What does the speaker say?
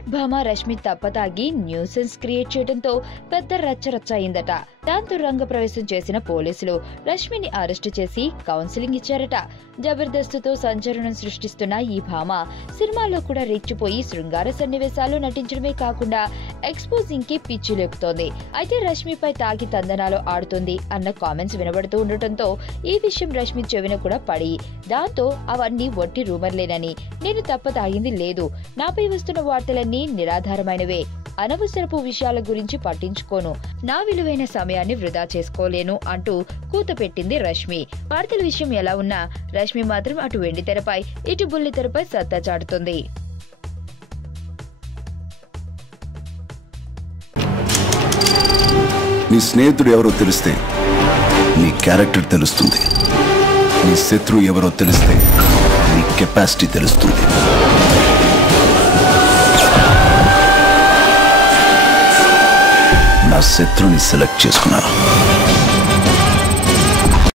నాగ్ భామ Rashmi తప్పతాగి nuisance create చేయడంతో పెద్ద రచ్చరచ్చ అయిందట. దాంతో రంగప్రవేశం చేసిన పోలీసులు రష్మిని అరెస్టు చేసి కౌన్సిలింగ్ ఇచ్చారట. జబర్దస్త్తో సంచలనం సృష్టిస్తున్న ఈ భామ సినిమాలో కూడా రెచ్చిపోయి శృంగార సన్నివేశాలు నటించడమే కాకుండా ఎక్స్పోజింగ్ కి పిచ్చి లేపుతోంది. అయితే రష్మిపై తాగి తందనాలు ఆడుతుంది అన్న కామెంట్స్ వినబడుతూ ఉండటంతో ఈ విషయం రష్మి చెవిన కూడా పడి, దాంతో అవన్నీ వట్టి రూమర్లేనని, నేను తప్ప తాగింది లేదు, నాపై వస్తున్న వార్తలన్నీ నిరాధారమైనవే, అనవసరపు విషయాల గురించి పట్టించుకోను, నా విలువైన సమయాన్ని వృధా చేసుకోలేను అంటూ కూత పెట్టింది రష్మి. వార్తల విషయం ఎలా ఉన్నా రష్మి మాత్రం అటు వెండి తెరపై ఇటు బుల్లి తెరపై సత్తా చాటుతుంది. నీ స్నేహితుడు ఎవరో తెలిస్తే నీ క్యారెక్టర్ తెలుస్తుంది. నీ శత్రువు ఎవరో తెలిస్తే నీ కెపాసిటీ తెలుస్తుంది. నా శత్రువుని సెలెక్ట్ చేసుకున్నాను.